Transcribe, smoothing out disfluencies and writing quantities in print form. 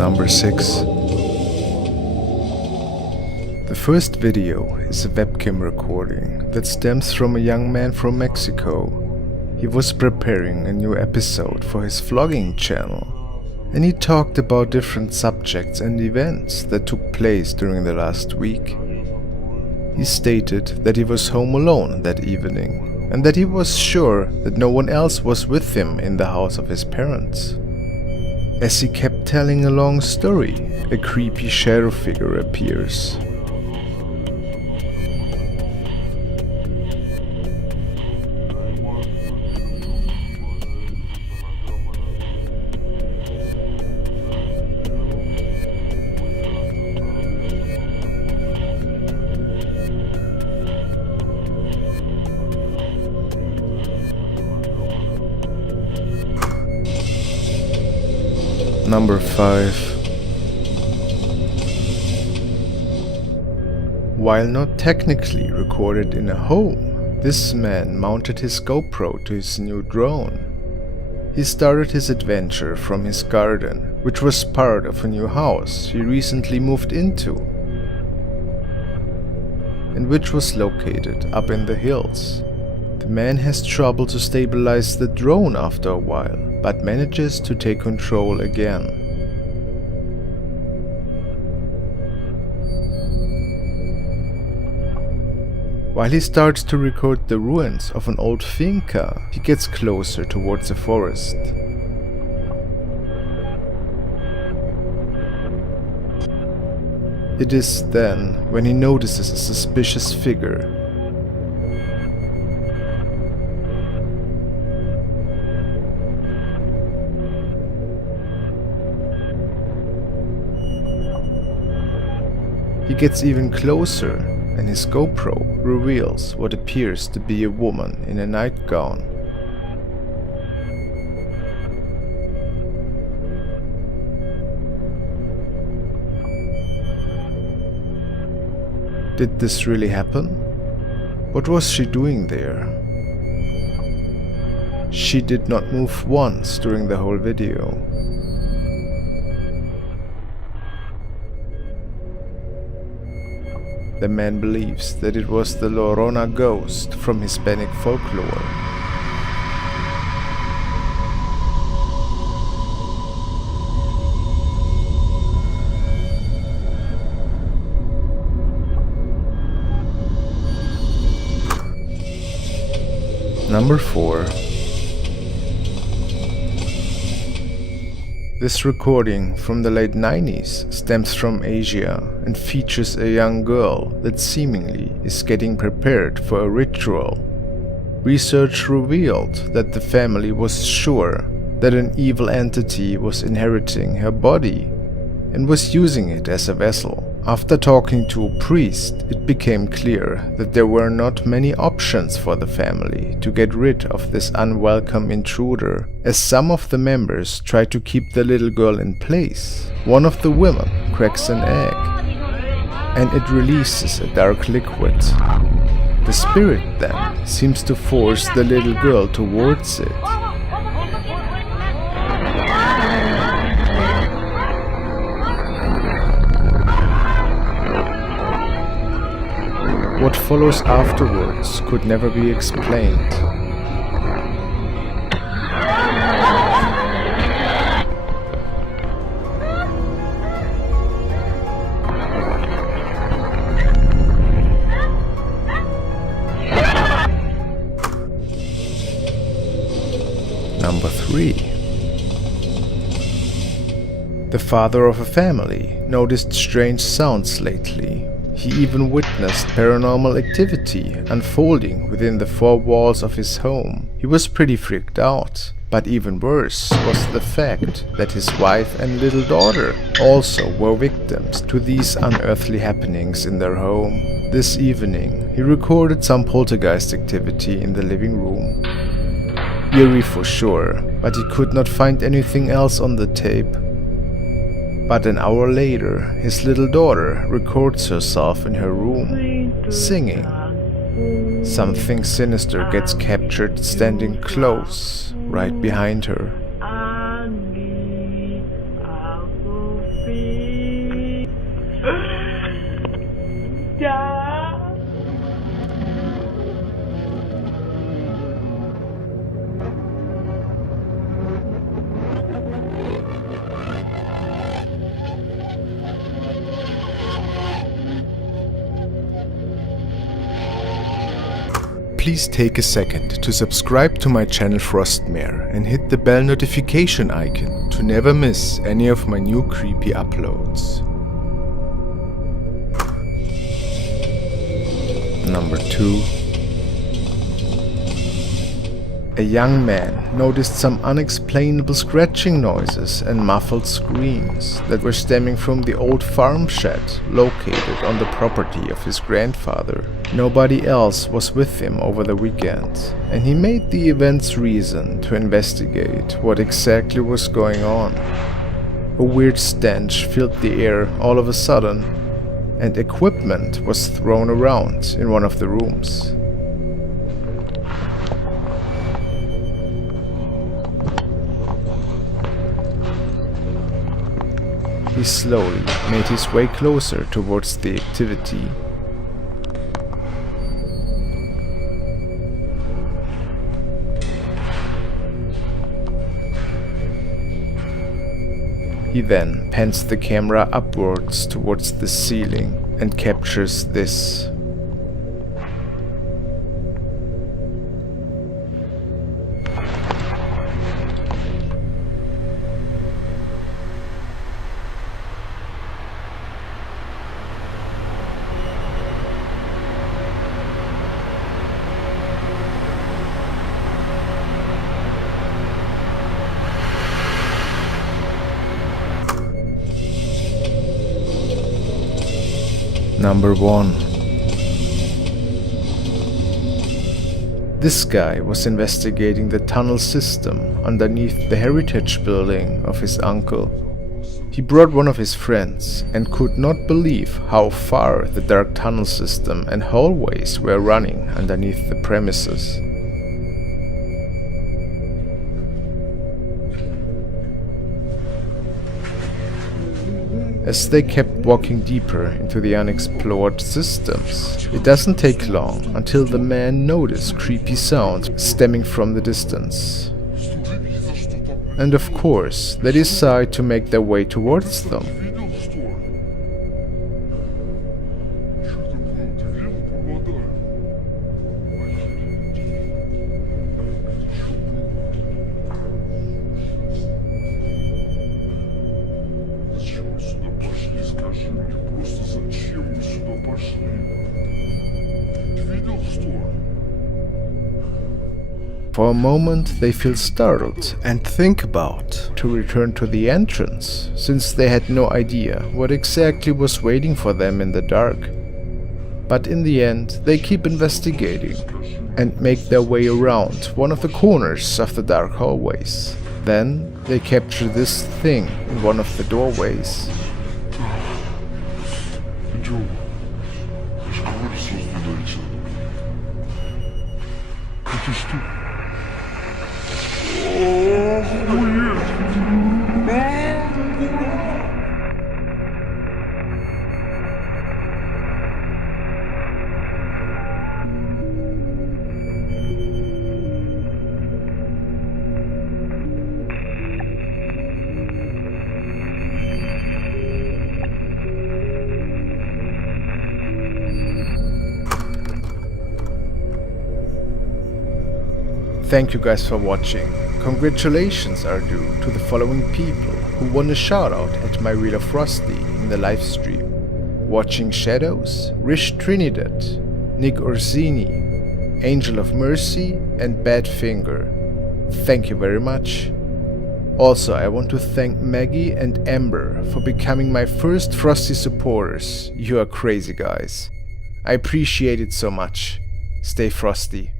Number 6. The first video is a webcam recording that stems from a young man from Mexico. He was preparing a new episode for his vlogging channel, and he talked about different subjects and events that took place during the last week. He stated that he was home alone that evening, and that he was sure that no one else was with him in the house of his parents. As he kept telling a long story, a creepy shadow figure appears. Number 5. While not technically recorded in a home, this man mounted his GoPro to his new drone. He started his adventure from his garden, which was part of a new house he recently moved into, and which was located up in the hills. The man has trouble to stabilize the drone after a while, but manages to take control again. While he starts to record the ruins of an old finca, he gets closer towards the forest. It is then when he notices a suspicious figure. He gets even closer, and his GoPro reveals what appears to be a woman in a nightgown. Did this really happen? What was she doing there? She did not move once during the whole video. The man believes that it was the Llorona ghost from Hispanic folklore. Number 4. This recording from the late 90s stems from Asia and features a young girl that seemingly is getting prepared for a ritual. Research revealed that the family was sure that an evil entity was inheriting her body and was using it as a vessel. After talking to a priest, it became clear that there were not many options for the family to get rid of this unwelcome intruder, as some of the members try to keep the little girl in place. One of the women cracks an egg, and it releases a dark liquid. The spirit then seems to force the little girl towards it. What follows afterwards could never be explained. Number 3. The father of a family noticed strange sounds lately. He even witnessed paranormal activity unfolding within the four walls of his home. He was pretty freaked out, but even worse was the fact that his wife and little daughter also were victims to these unearthly happenings in their home. This evening, he recorded some poltergeist activity in the living room. Eerie for sure, but he could not find anything else on the tape. But an hour later, his little daughter records herself in her room, singing. Something sinister gets captured standing close, right behind her. please take a second to subscribe to my channel Frostmare and hit the bell notification icon to never miss any of my new creepy uploads. Number 2. A young man noticed some unexplainable scratching noises and muffled screams that were stemming from the old farm shed located on the property of his grandfather. Nobody else was with him over the weekend, and he made the event's reason to investigate what exactly was going on. A weird stench filled the air all of a sudden, and equipment was thrown around in one of the rooms. He slowly made his way closer towards the activity. He then pans the camera upwards towards the ceiling and captures this. Number 1. This guy was investigating the tunnel system underneath the heritage building of his uncle. He brought one of his friends and could not believe how far the dark tunnel system and hallways were running underneath the premises. As they kept walking deeper into the unexplored systems, it doesn't take long until the man noticed creepy sounds stemming from the distance. And of course, they decide to make their way towards them. For a moment they feel startled and think about to return to the entrance, since they had no idea what exactly was waiting for them in the dark. But in the end they keep investigating and make their way around one of the corners of the dark hallways. Then they capture this thing in one of the doorways. Thank you guys for watching. Congratulations are due to the following people who won a shoutout at my Reel of Frosty in the livestream: Watching Shadows, Rish Trinidad, Nick Orsini, Angel of Mercy, and Badfinger. Thank you very much. Also, I want to thank Maggie and Amber for becoming my first Frosty supporters. You are crazy guys. I appreciate it so much. Stay frosty.